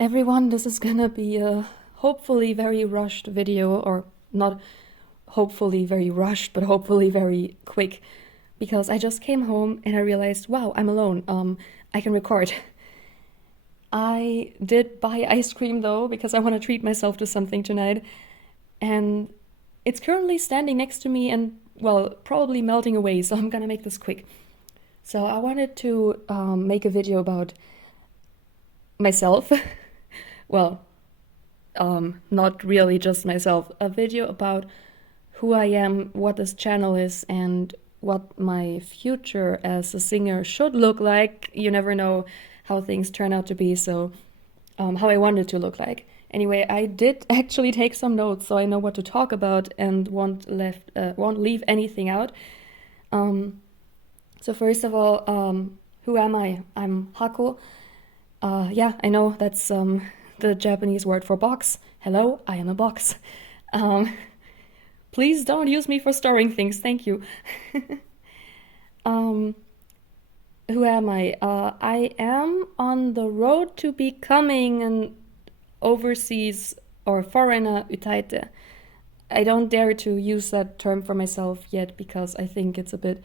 Everyone, this is gonna be a hopefully very rushed video, or not hopefully very rushed, but hopefully very quick, because I just came home and I realized, wow, I'm alone. I can record. I did buy ice cream though, because I want to treat myself to something tonight, and it's currently standing next to me and, well, probably melting away, so I'm gonna make this quick. So I wanted to make a video about myself. Well, not really just myself, a video about who I am, what this channel is, and what my future as a singer should look like. You never know how things turn out to be, so how I want it to look like. Anyway, I did actually take some notes so I know what to talk about and won't leave anything out. Um, so first of all, who am I? I'm Hako. Yeah, I know that's the Japanese word for box. Hello, I am a box. Um, please don't use me for storing things. Thank you. um, who am I? I am on the road to becoming an overseas or foreigner utaite. I don't dare to use that term for myself yet because I think it's a bit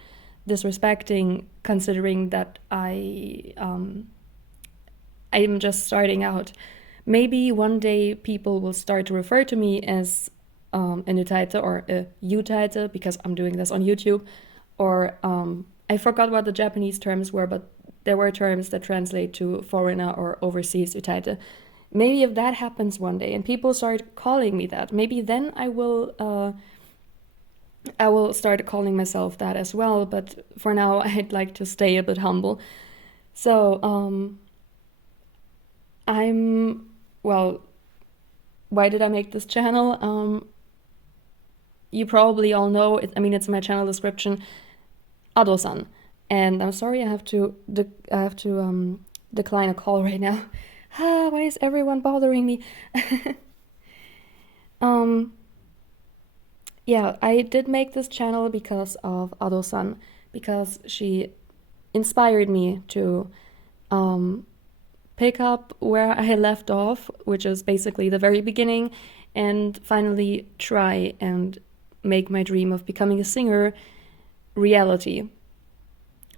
disrespecting considering that I'm just starting out. Maybe one day people will start to refer to me as an utaite or a utaite because I'm doing this on YouTube. Or I forgot what the Japanese terms were, but there were terms that translate to foreigner or overseas utaite. Maybe if that happens one day and people start calling me that, maybe then I will start calling myself that as well. But for now, I'd like to stay a bit humble. So I'm well. Why did I make this channel? You probably all know. I mean, it's in my channel description. Ado-san, and I'm sorry I have to decline a call right now. Why is everyone bothering me? um, yeah, I did make this channel because of Ado-san, because she inspired me to um, pick up where I left off, which is basically the very beginning, and finally try and make my dream of becoming a singer reality.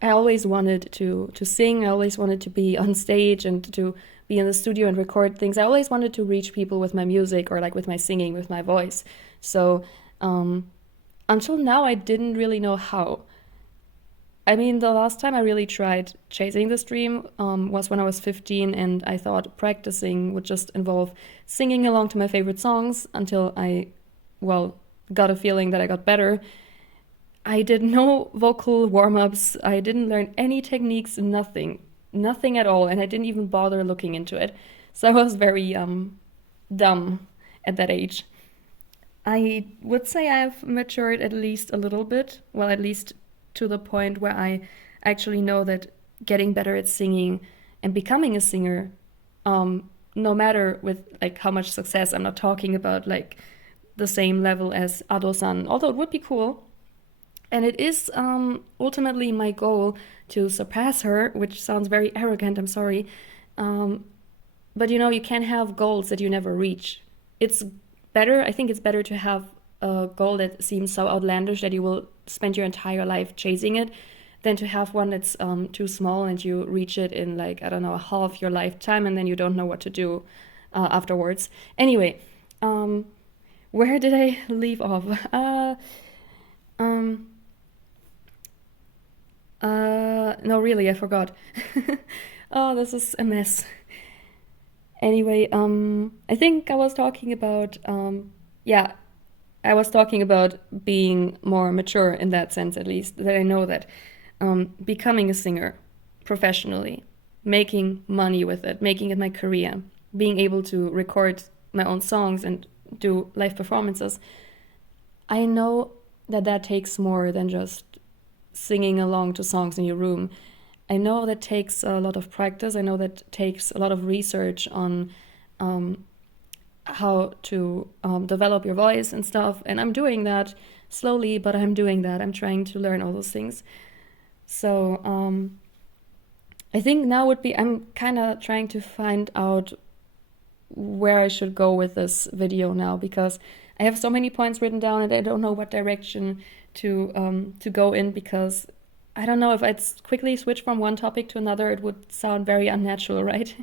I always wanted to sing. I always wanted to be on stage and to be in the studio and record things. I always wanted to reach people with my music or like with my singing, with my voice. So um, until now, I didn't really know how. I mean, the last time I really tried chasing this dream was when I was 15, and I thought practicing would just involve singing along to my favorite songs until I, well, got a feeling that I got better. I did no vocal warm ups, I didn't learn any techniques, nothing. Nothing at all, and I didn't even bother looking into it. So I was very dumb at that age. I would say I've matured at least a little bit. Well, at least to the point where I actually know that getting better at singing and becoming a singer, no matter with like how much success, I'm not talking about like the same level as Ado-san, although it would be cool. And it is ultimately my goal to surpass her, which sounds very arrogant, I'm sorry. Um, but you know, you can't have goals that you never reach. It's better, I think it's better to have a goal that seems so outlandish that you will spend your entire life chasing it than to have one that's too small and you reach it in like, I don't know, half your lifetime and then you don't know what to do afterwards. Anyway, um, where did I leave off? Um, no, really, I forgot. Oh, this is a mess. Anyway, I think I was talking about, yeah, I was talking about being more mature in that sense, at least, that I know that becoming a singer professionally, making money with it, making it my career, being able to record my own songs and do live performances, I know that that takes more than just singing along to songs in your room. I know that takes a lot of practice. I know that takes a lot of research on um, how to develop your voice and stuff. And I'm doing that slowly, but I'm doing that. I'm trying to learn all those things. So I think now would be, I'm kind of trying to find out where I should go with this video now, because I have so many points written down and I don't know what direction to go in, because I don't know, if I'd quickly switch from one topic to another, it would sound very unnatural, right?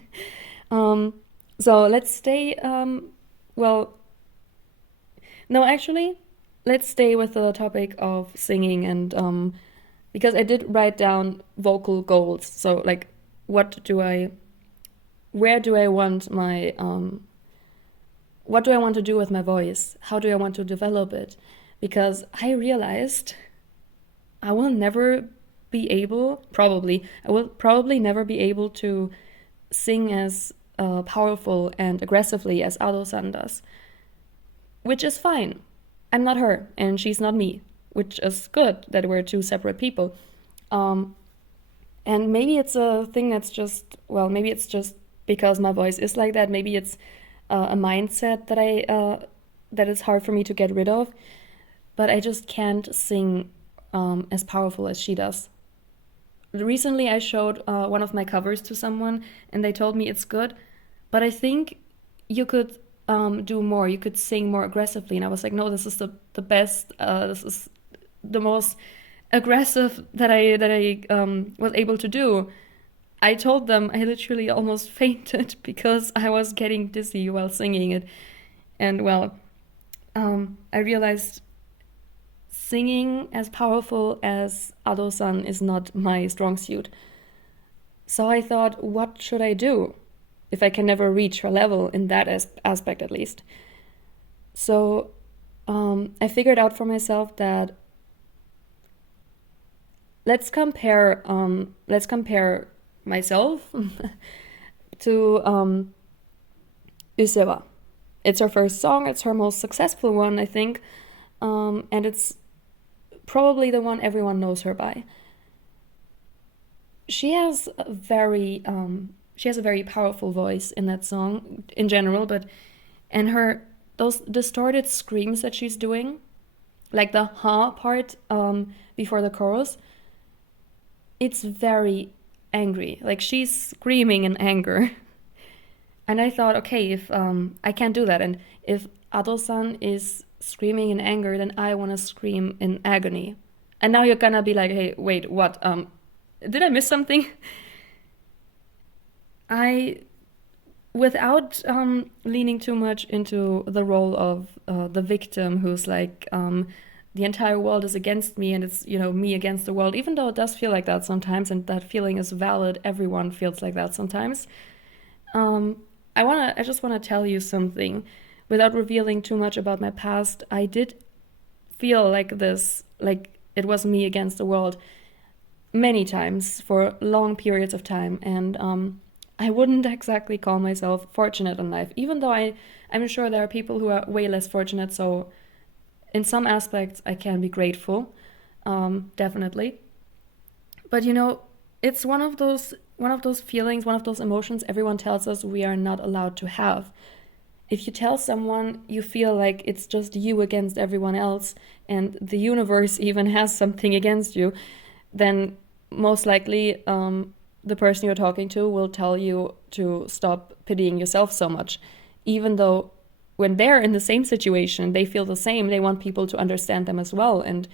um, so let's stay, well, no, actually, let's stay with the topic of singing, and because I did write down vocal goals. So like, what do I, where do I want my, what do I want to do with my voice? How do I want to develop it? Because I realized I will never be able, probably, I will probably never be able to sing as powerful and aggressively as Ado-san does, which is fine. I'm not her, and she's not me, which is good that we're two separate people. Um, and maybe it's a thing that's just, well, maybe it's just because my voice is like that. Maybe it's a mindset that is hard for me to get rid of. But I just can't sing as powerful as she does. Recently, I showed one of my covers to someone, and they told me it's good, but I think you could do more. You could sing more aggressively. And I was like, no, this is the best. This is the most aggressive that I was able to do. I told them I literally almost fainted because I was getting dizzy while singing it. And well, I realized singing as powerful as Ado-san is not my strong suit. So I thought, what should I do if I can never reach her level in that aspect, at least? So I figured out for myself that let's compare myself to Usewa. It's her first song. It's her most successful one, I think, and it's probably the one everyone knows her by. She has a very powerful voice in that song in general, and her those distorted screams that she's doing, like the ha part before the chorus, it's very angry. Like, she's screaming in anger. And I thought, okay, if I can't do that, and if Ado-san is screaming in anger, then I want to scream in agony. And now you're gonna be like, hey, wait, what? Did I miss something? I, without leaning too much into the role of the victim who's like, the entire world is against me and it's, me against the world, even though it does feel like that sometimes, and that feeling is valid. Everyone feels like that sometimes. I just wanna tell you something. Without revealing too much about my past, I did feel like this, like it was me against the world many times for long periods of time, and I wouldn't exactly call myself fortunate in life, even though I'm sure there are people who are way less fortunate. So in some aspects, I can be grateful, definitely. But it's one of those feelings, one of those emotions everyone tells us we are not allowed to have. If you tell someone you feel like it's just you against everyone else, and the universe even has something against you, then most likely the person you're talking to will tell you to stop pitying yourself so much. Even though when they're in the same situation, they feel the same. They want people to understand them as well, and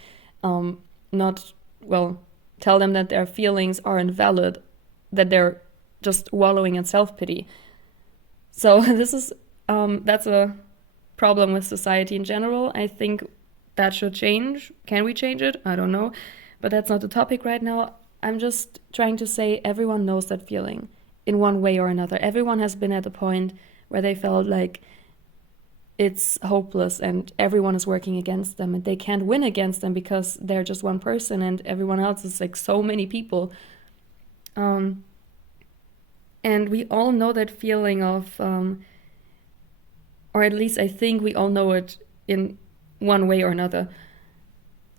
not, well, tell them that their feelings are invalid, that they're just wallowing in self-pity. So that's a problem with society in general. I think that should change. Can we change it? I don't know. But that's not the topic right now. I'm just trying to say everyone knows that feeling in one way or another. Everyone has been at a point where they felt like it's hopeless and everyone is working against them and they can't win against them because they're just one person and everyone else is like so many people. And we all know that feeling of, or at least I think we all know it in one way or another.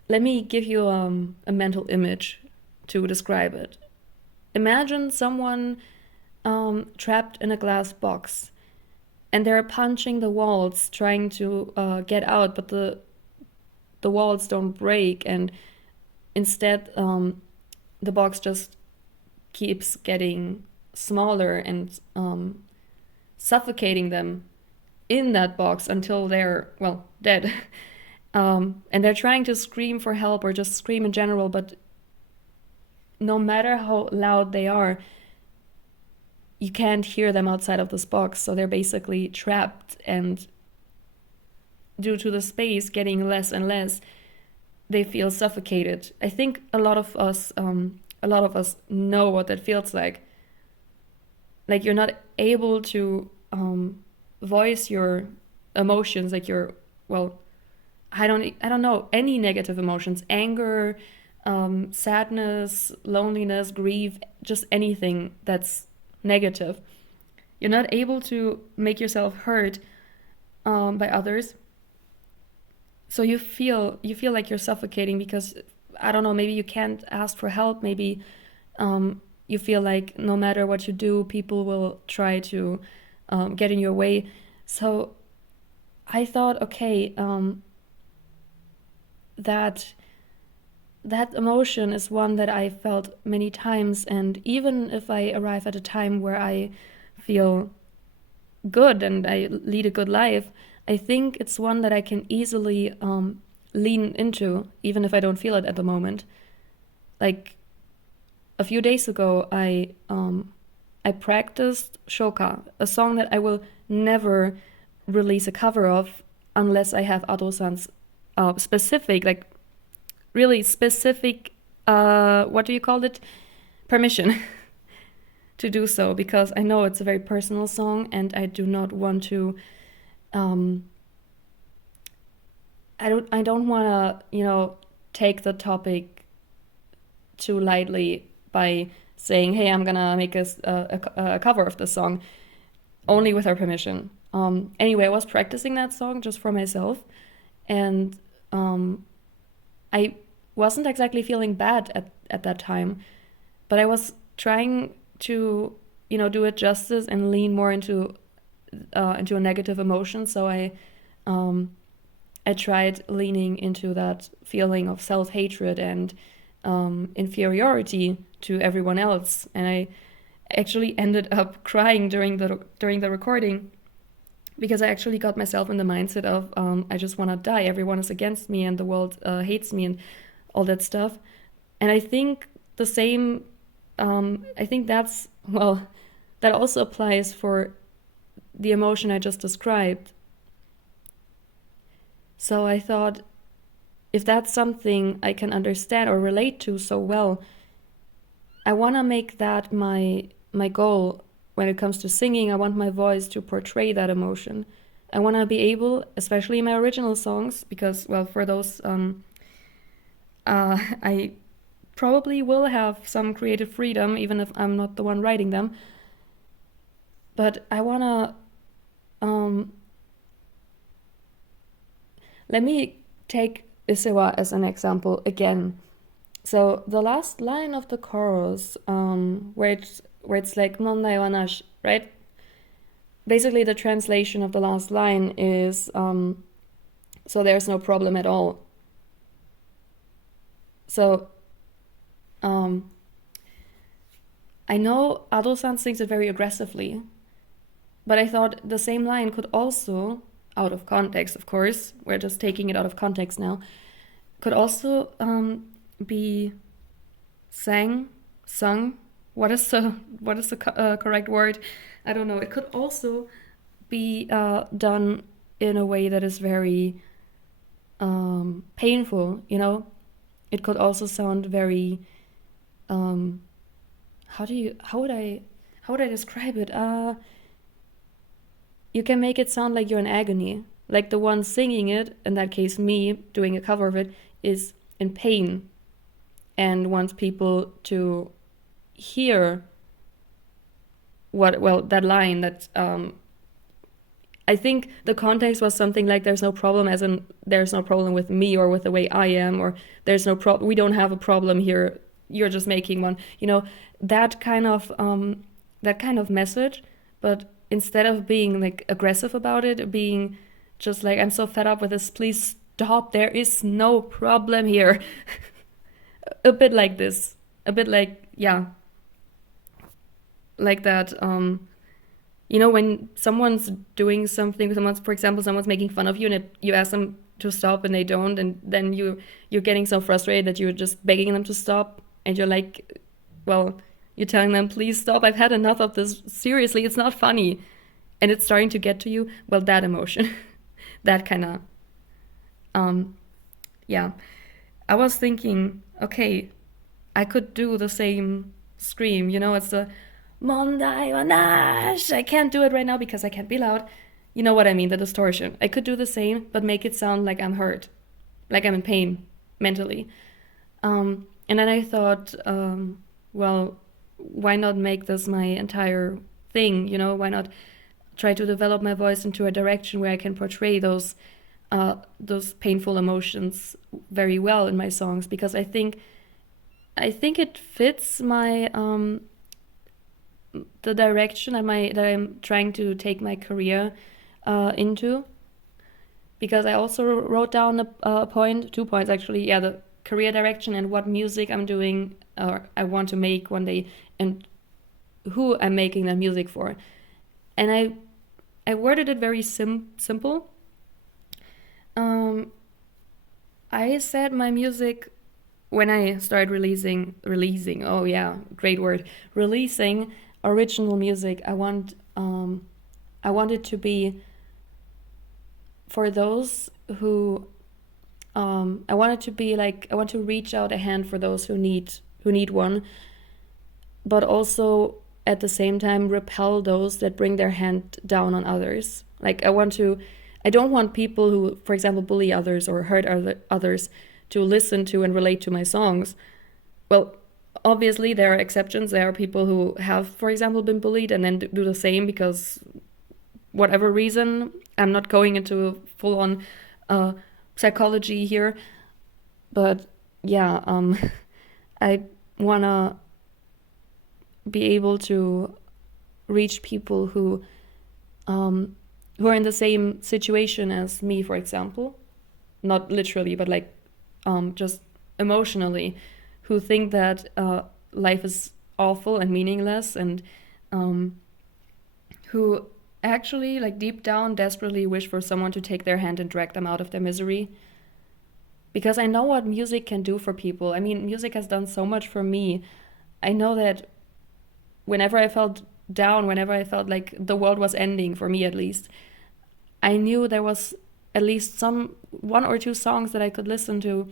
Let me give you a mental image to describe it. Imagine someone trapped in a glass box and they're punching the walls trying to get out, but the walls don't break, and instead the box just keeps getting smaller and suffocating them in that box until they're, well, dead. And they're trying to scream for help or just scream in general, but no matter how loud they are, you can't hear them outside of this box. So they're basically trapped, and due to the space getting less and less, they feel suffocated. I think a lot of us know what that feels like. Like you're not able to voice your emotions, like your, well, I don't know, any negative emotions, anger, sadness, loneliness, grief, just anything that's negative. You're not able to make yourself heard by others. So you feel like you're suffocating because, I don't know, maybe you can't ask for help. Maybe you feel like no matter what you do, people will try to get in your way. So I thought, okay, that that emotion is one that I felt many times, and even if I arrive at a time where I feel good and I lead a good life, I think it's one that I can easily lean into, even if I don't feel it at the moment. Like a few days ago, I practiced Shoka, a song that I will never release a cover of unless I have Ado-san's specific, like really specific, what do you call it? Permission to do so, because I know it's a very personal song and I do not want to. Um, I don't want to, take the topic too lightly by saying, "Hey, I'm gonna make a cover of this song," only with her permission. Anyway, I was practicing that song just for myself, and um, I wasn't exactly feeling bad at that time, but I was trying to, do it justice and lean more into a negative emotion. So I tried leaning into that feeling of self-hatred and inferiority to everyone else, and I actually ended up crying during the recording because I actually got myself in the mindset of I just want to die. Everyone is against me, and the world hates me, and all that stuff. And I think the same. I think that also applies for the emotion I just described. So I thought, if that's something I can understand or relate to so well, I want to make that my goal when it comes to singing. I want my voice to portray that emotion. I want to be able, especially in my original songs, because, well, for those, I probably will have some creative freedom, even if I'm not the one writing them. But I want to, let me take Isewa as an example again. So the last line of the chorus, where it's like Mondai wa nashi, right? Basically, the translation of the last line is so there's no problem at all. So I know Ado-san sings it very aggressively, but I thought the same line could also, out of context, of course, we're just taking it out of context now, could also be sung. What is the correct word? I don't know. It could also be done in a way that is very painful. It could also sound very. How would I describe it? You can make it sound like you're in agony. Like the one singing it, in that case me doing a cover of it, is in pain and wants people to hear that line that I think the context was something like there's no problem, as in there's no problem with me or with the way I am, or there's no problem, we don't have a problem here, you're just making one, that kind of message. But instead of being like aggressive about it, being just like, I'm so fed up with this, please stop, there is no problem here. A bit like this, a bit like, yeah, like that. You know, when someone's doing something, someone's, for example, someone's making fun of you, and you ask them to stop and they don't, and then you're getting so frustrated that you're just begging them to stop, and you're like, well, you're telling them, please stop. I've had enough of this. Seriously, it's not funny, and it's starting to get to you. Well, that emotion, that kind of, um, yeah. I was thinking, okay, I could do the same scream. You know, it's the Monday Manash. I can't do it right now because I can't be loud. You know what I mean, the distortion. I could do the same, but make it sound like I'm hurt, like I'm in pain mentally. And then I thought, well, why not make this my entire thing? You know, why not try to develop my voice into a direction where I can portray those painful emotions very well in my songs? Because I think it fits my the direction that I'm trying to take my career into. Because I also wrote down a point, 2 points actually. Yeah, the career direction and what music I'm doing or I want to make one day, and who I'm making that music for. And I worded it very simple. Um, I said my music when I started releasing. Oh yeah, great word. Releasing original music. I want it to be for those who I want it to be like I want to reach out a hand for those who need one, but also at the same time repel those that bring their hand down on others. Like I don't want people who, for example, bully others or hurt others to listen to and relate to my songs. Well, obviously there are exceptions. There are people who have, for example, been bullied and then do the same because whatever reason. I'm not going into full on uh, psychology here, but yeah, I wanna be able to reach people um, who are in the same situation as me, for example, not literally, but like just emotionally, who think that life is awful and meaningless, and um, who actually, like deep down, desperately wish for someone to take their hand and drag them out of their misery. Because I know what music can do for people. I mean, music has done so much for me. I know that whenever I felt down, whenever I felt like the world was ending, for me at least, I knew there was at least some one or two songs that I could listen to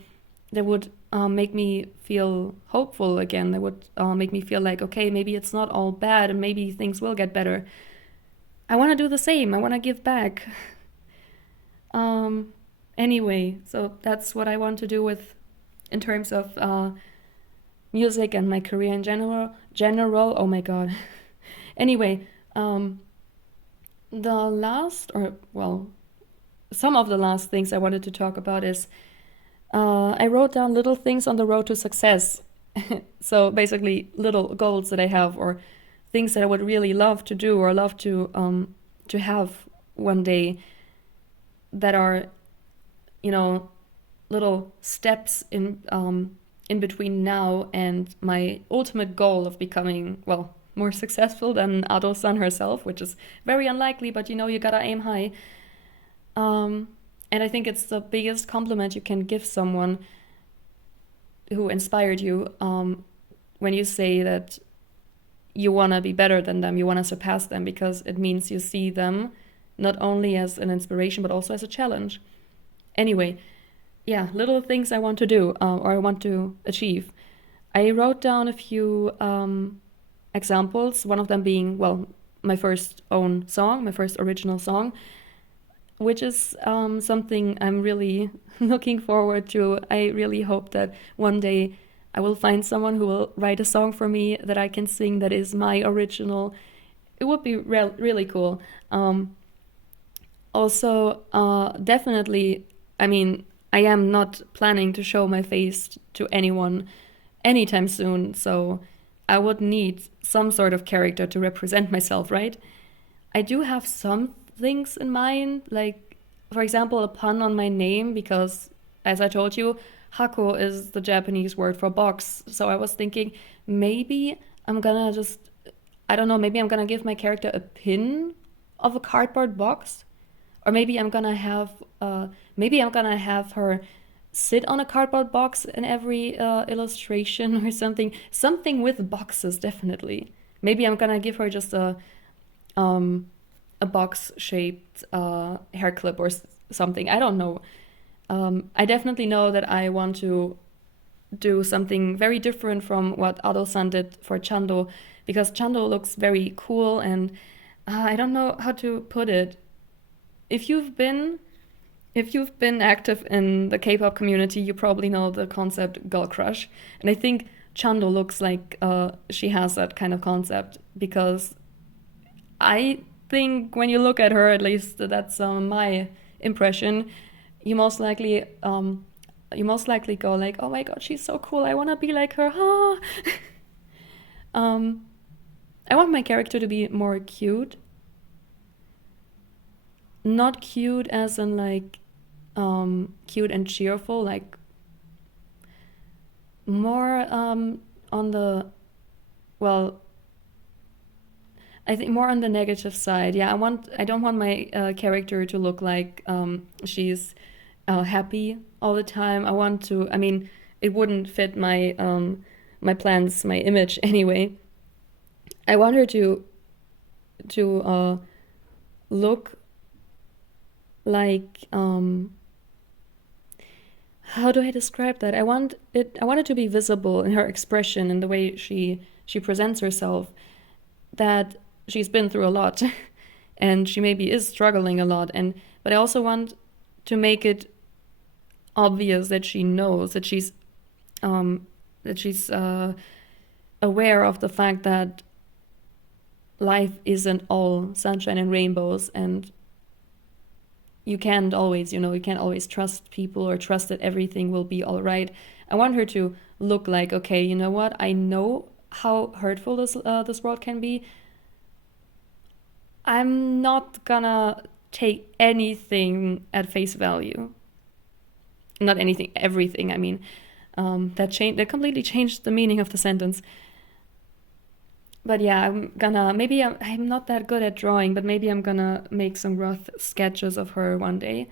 that would make me feel hopeful again. That would make me feel like, okay, maybe it's not all bad and maybe things will get better. I want to do the same. I want to give back. Um, anyway, so that's what I want to do with, in terms of music and my career in general. General. Oh my god. Anyway, um, the last, or well, some of the last things I wanted to talk about is I wrote down little things on the road to success. So basically, little goals that I have, or things that I would really love to do or love to have one day, that are, you know, little steps in between now and my ultimate goal of becoming, well, more successful than Ado-san herself, which is very unlikely, but you know, you gotta aim high. Um, and I think it's the biggest compliment you can give someone who inspired you, when you say that you want to be better than them, you want to surpass them, because it means you see them not only as an inspiration but also as a challenge. Anyway, yeah, little things I want to do, or I want to achieve. I wrote down a few examples, one of them being, well, my first own song, my first original song, which is something I'm really looking forward to. I really hope that one day I will find someone who will write a song for me that I can sing that is my original. It would be really cool. Also, definitely, I mean, I am not planning to show my face to anyone anytime soon, so I would need some sort of character to represent myself, right? I do have some things in mind, like, for example, a pun on my name, because, as I told you, Hako is the Japanese word for box. So I was thinking maybe I'm gonna just I don't know, maybe I'm gonna give my character a pin of a cardboard box, or maybe I'm gonna have her sit on a cardboard box in every illustration or something with boxes, definitely. Maybe I'm gonna give her just um, a box shaped hair clip or something. I don't know. I definitely know that I want to do something very different from what Ado-san did for Chando, because Chando looks very cool, and I don't know how to put it. If you've been if you've been active in the K-pop community, you probably know the concept girl crush, and I think Chando looks like she has that kind of concept, because I think when you look at her, at least that's my impression, you most likely go like, oh my god, she's so cool, I want to be like her. Ah. um, I want my character to be more cute, not cute as in like cute and cheerful, like more on the, well, I think more on the negative side. Yeah, I don't want my character to look like she's happy all the time. I mean, it wouldn't fit my plans, my image anyway. I want her to look like how do I describe that? I want it to be visible in her expression and the way she presents herself, that she's been through a lot and she maybe is struggling a lot, and but I also want to make it obvious that she knows um, that she's aware of the fact that life isn't all sunshine and rainbows, and you can't always trust people or trust that everything will be all right. I want her to look like, okay, you know what? I know how hurtful this world can be. I'm not gonna take anything at face value. Not anything, everything. I mean, that completely changed the meaning of the sentence. But yeah, I'm not that good at drawing, but maybe I'm gonna make some rough sketches of her one day.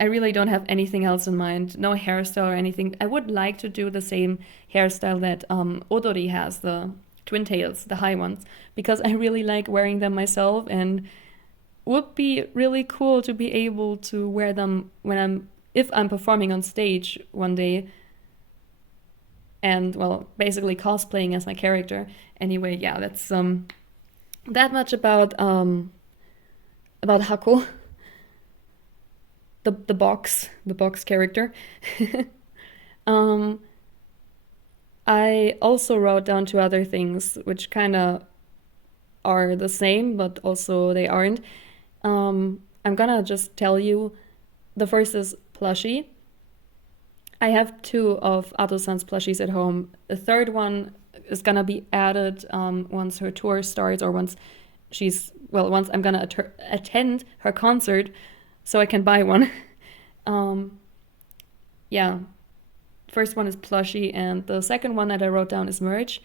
I really don't have anything else in mind, no hairstyle or anything. I would like to do the same hairstyle that Odori has, the twin tails, the high ones, because I really like wearing them myself, and would be really cool to be able to wear them if I'm performing on stage one day, and well, basically cosplaying as my character. Anyway, yeah, that's that much about Hako, the box character. um, I also wrote down two other things which kind of are the same, but also they aren't. I'm gonna just tell you. The first is plushie. I have two of Ado-san's plushies at home. The third one is gonna be added once her tour starts, or once I'm gonna attend her concert, so I can buy one. um, yeah, first one is plushie, and the second one that I wrote down is merch.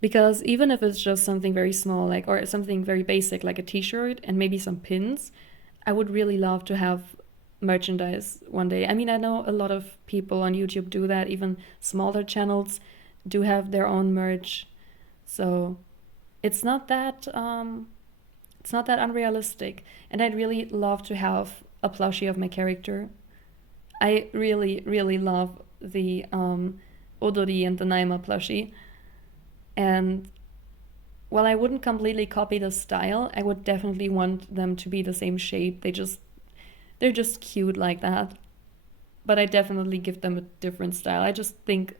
Because even if it's just something very small, like, or something very basic, like a T-shirt and maybe some pins, I would really love to have merchandise one day. I mean, I know a lot of people on YouTube do that. Even smaller channels do have their own merch, so it's not that unrealistic. And I'd really love to have a plushie of my character. I really, really love the Odori and the Naima plushie. And while I wouldn't completely copy the style, I would definitely want them to be the same shape. They're just cute like that. But I definitely give them a different style. I just think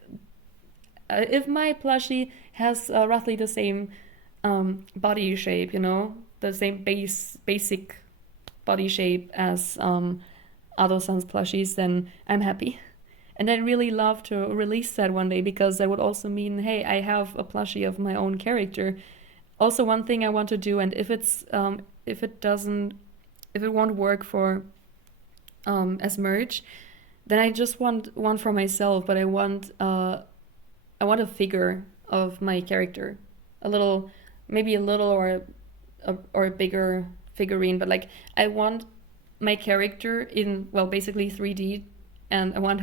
if my plushie has roughly the same body shape, the same basic body shape as Ado-san's plushies, then I'm happy. And I'd really love to release that one day, because that would also mean, hey, I have a plushie of my own character. Also, one thing I want to do, and if it won't work for as merch, then I just want one for myself. But I want a figure of my character, a little maybe a little or a bigger figurine, but like I want my character in, well, basically 3D, and I want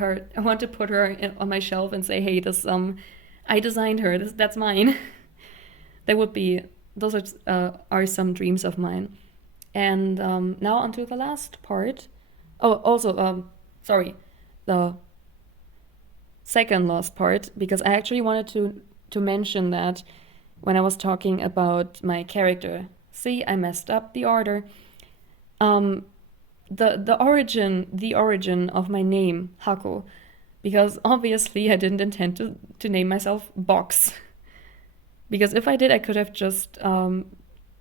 to put her on my shelf and say, hey, this I designed her. That's mine. That would be those are some dreams of mine. And now onto the last part. Oh, also, sorry, the second last part, because I actually wanted to mention that when I was talking about my character. See, I messed up the order. Um, the origin of my name Hako, because obviously I didn't intend to name myself Box. Because if I did, I could have just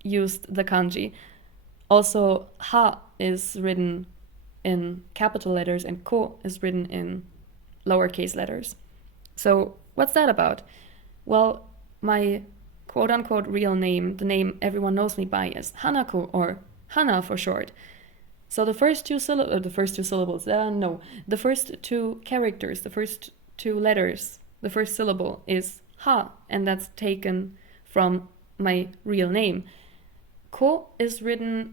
used the kanji. Also, ha is written in capital letters and ko is written in lowercase letters. So what's that about? Well, my quote unquote real name, the name everyone knows me by, is Hanako, or Hana for short. So the first two syllables, no, the first two characters, the first two letters, the first syllable is ha, and that's taken from my real name. Ko is written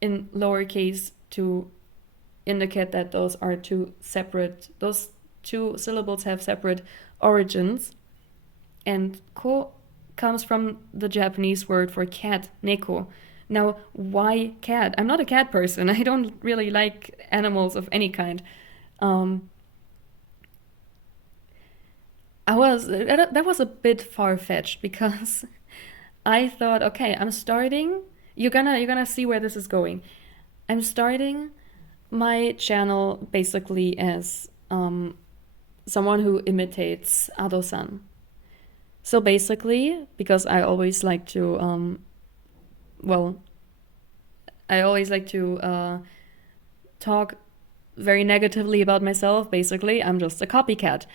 in lowercase to indicate that those two syllables have separate origins. And ko comes from the Japanese word for cat, neko. Now, why cat? I'm not a cat person. I don't really like animals of any kind. That was a bit far-fetched because I thought, okay, I'm starting. You're gonna see where this is going. I'm starting my channel basically as someone who imitates Ado-san. So basically, because I always like to, talk very negatively about myself. Basically, I'm just a copycat.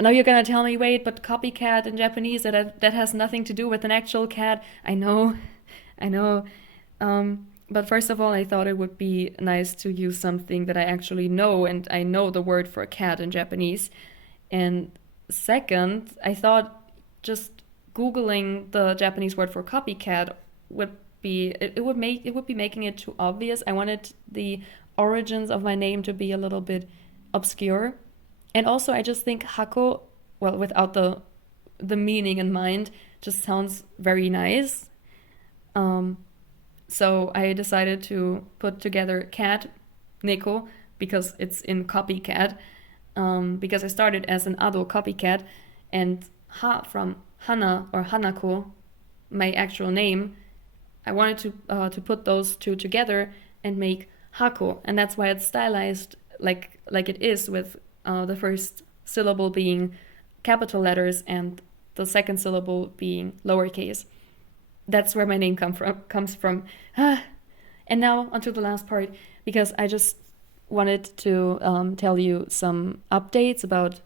Now you're gonna tell me, wait, but copycat in Japanese, that has nothing to do with an actual cat. I know, I know. But first of all, I thought it would be nice to use something that I actually know, and I know the word for cat in Japanese. And second, I thought just Googling the Japanese word for copycat would it would be making it too obvious. I wanted the origins of my name to be a little bit obscure. And also I just think Hako, well, without the meaning in mind, just sounds very nice. Um, so I decided to put together cat, Neko, because it's in copycat. Because I started as an Ado copycat, and Ha from Hana or Hanako, my actual name, I wanted to put those two together and make Hako, and that's why it's stylized like it is, with the first syllable being capital letters and the second syllable being lowercase. That's where my name comes from. And now onto the last part, because I just wanted to tell you some updates about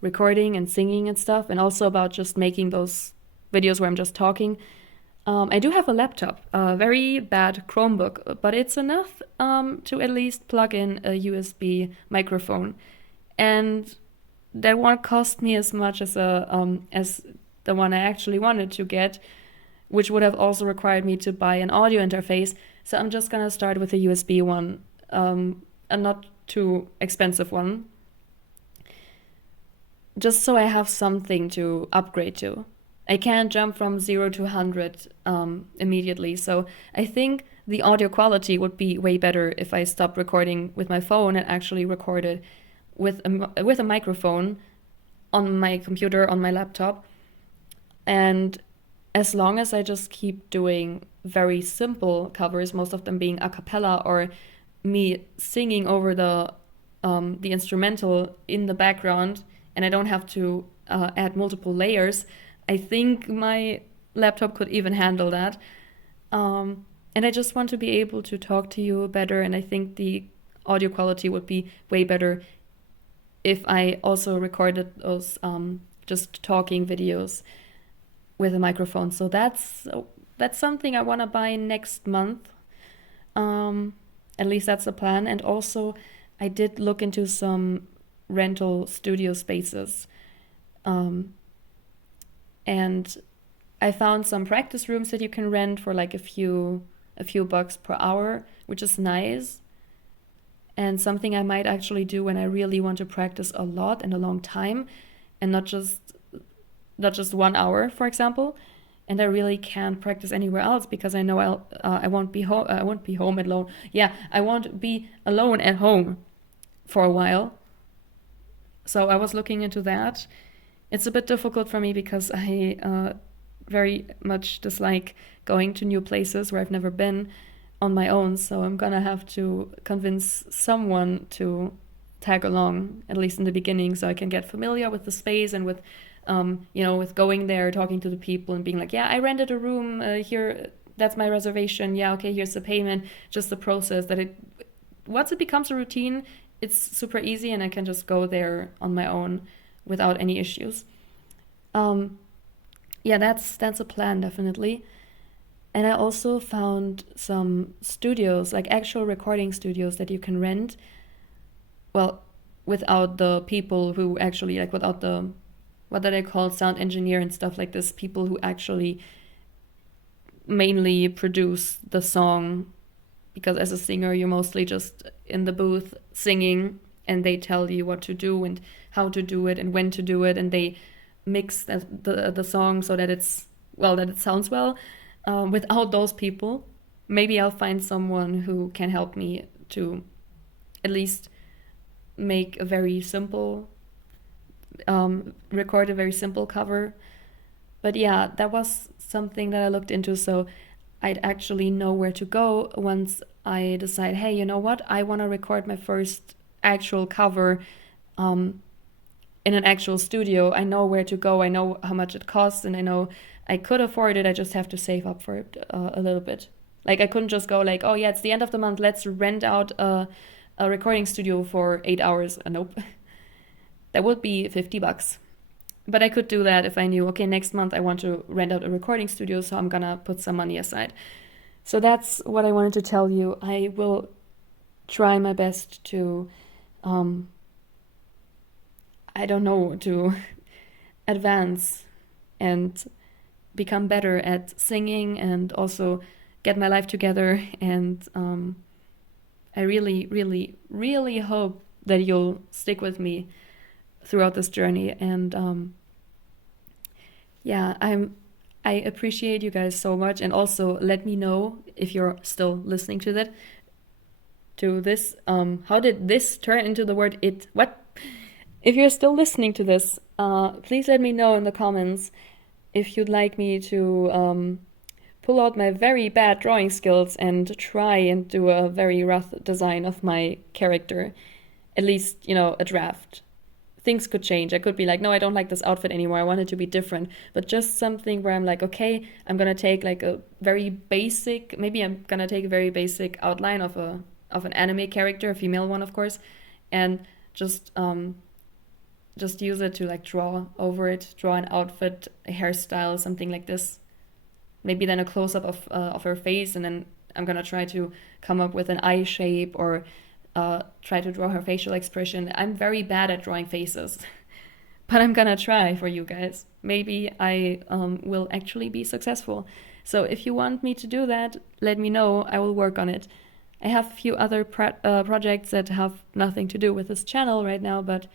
recording and singing and stuff, and also about just making those videos where I'm just talking. I do have a laptop, a very bad Chromebook, but it's enough to at least plug in a USB microphone, and that won't cost me as much as as the one I actually wanted to get, which would have also required me to buy an audio interface. So I'm just gonna start with a USB one, a not too expensive one, just so I have something to upgrade to. I can't jump from 0 to 100 immediately. So I think the audio quality would be way better if I stopped recording with my phone and actually recorded with a microphone on my computer, on my laptop. And as long as I just keep doing very simple covers, most of them being a cappella or me singing over the instrumental in the background, and I don't have to add multiple layers, I think my laptop could even handle that. And I just want to be able to talk to you better, and I think the audio quality would be way better if I also recorded those just talking videos with a microphone. So that's something I want to buy next month. At least that's the plan. And also, I did look into some rental studio spaces. And I found some practice rooms that you can rent for like a few bucks per hour, which is nice. And something I might actually do when I really want to practice a lot and a long time, and not just 1 hour, for example. And I really can't practice anywhere else because I know I won't be home. I won't be home alone. Yeah, I won't be alone at home for a while. So I was looking into that. It's a bit difficult for me because I very much dislike going to new places where I've never been on my own. So I'm gonna have to convince someone to tag along, at least in the beginning, so I can get familiar with the space and with, with going there, talking to the people, and being like, yeah, I rented a room here. That's my reservation. Yeah, okay, here's the payment. Just the process that it once it becomes a routine, it's super easy, and I can just go there on my own without any issues. Um, yeah, that's a plan definitely. And I also found some studios, like actual recording studios that you can rent. Well, without the people who actually, like, without the, what are they called, sound engineer and stuff like this, people who actually mainly produce the song. Because as a singer, you're mostly just in the booth singing, and they tell you what to do and how to do it and when to do it, and they mix the song so that that it sounds well. Without those people, maybe I'll find someone who can help me to at least make a very simple, record a very simple cover. But yeah, that was something that I looked into, so I'd actually know where to go once I decide, hey, you know what? I want to record my first actual cover um, in an actual studio. I know where to go. I know how much it costs, and I know I could afford it. I just have to save up for it a little bit. Like, I couldn't just go like, oh yeah, it's the end of the month. Let's rent out a recording studio for 8 hours. Nope, that would be $50. But I could do that if I knew, okay, next month I want to rent out a recording studio, so I'm gonna put some money aside. So that's what I wanted to tell you. I will try my best to, um, I don't know, to advance and become better at singing and also get my life together. And I really, really, really hope that you'll stick with me throughout this journey. And yeah, I appreciate you guys so much. And also let me know if you're still listening to this. How did this turn into the word it? What? If you're still listening to this, please let me know in the comments if you'd like me to pull out my very bad drawing skills and try and do a very rough design of my character. At least, a draft. Things could change. I could be like, no, I don't like this outfit anymore. I want it to be different. But just something where I'm like, okay, I'm gonna take like a very basic, maybe I'm gonna take a very basic outline of an anime character, a female one, of course, and just use it to like draw over it, draw an outfit, a hairstyle, something like this. Maybe then a close up of her face, and then I'm gonna try to come up with an eye shape or try to draw her facial expression. I'm very bad at drawing faces, but I'm gonna try for you guys. Maybe I will actually be successful. So if you want me to do that, let me know. I will work on it. I have a few other projects that have nothing to do with this channel right now, but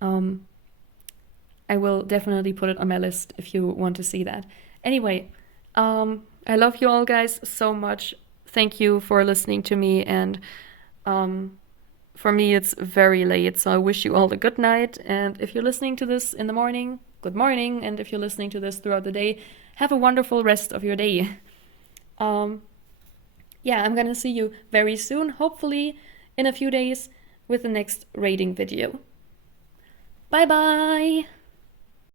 I will definitely put it on my list if you want to see that. Anyway, I love you all guys so much. Thank you for listening to me, and for me it's very late, so I wish you all a good night. And if you're listening to this in the morning, good morning. And if you're listening to this throughout the day, have a wonderful rest of your day. Yeah, I'm gonna see you very soon, hopefully in a few days, with the next rating video. Bye bye!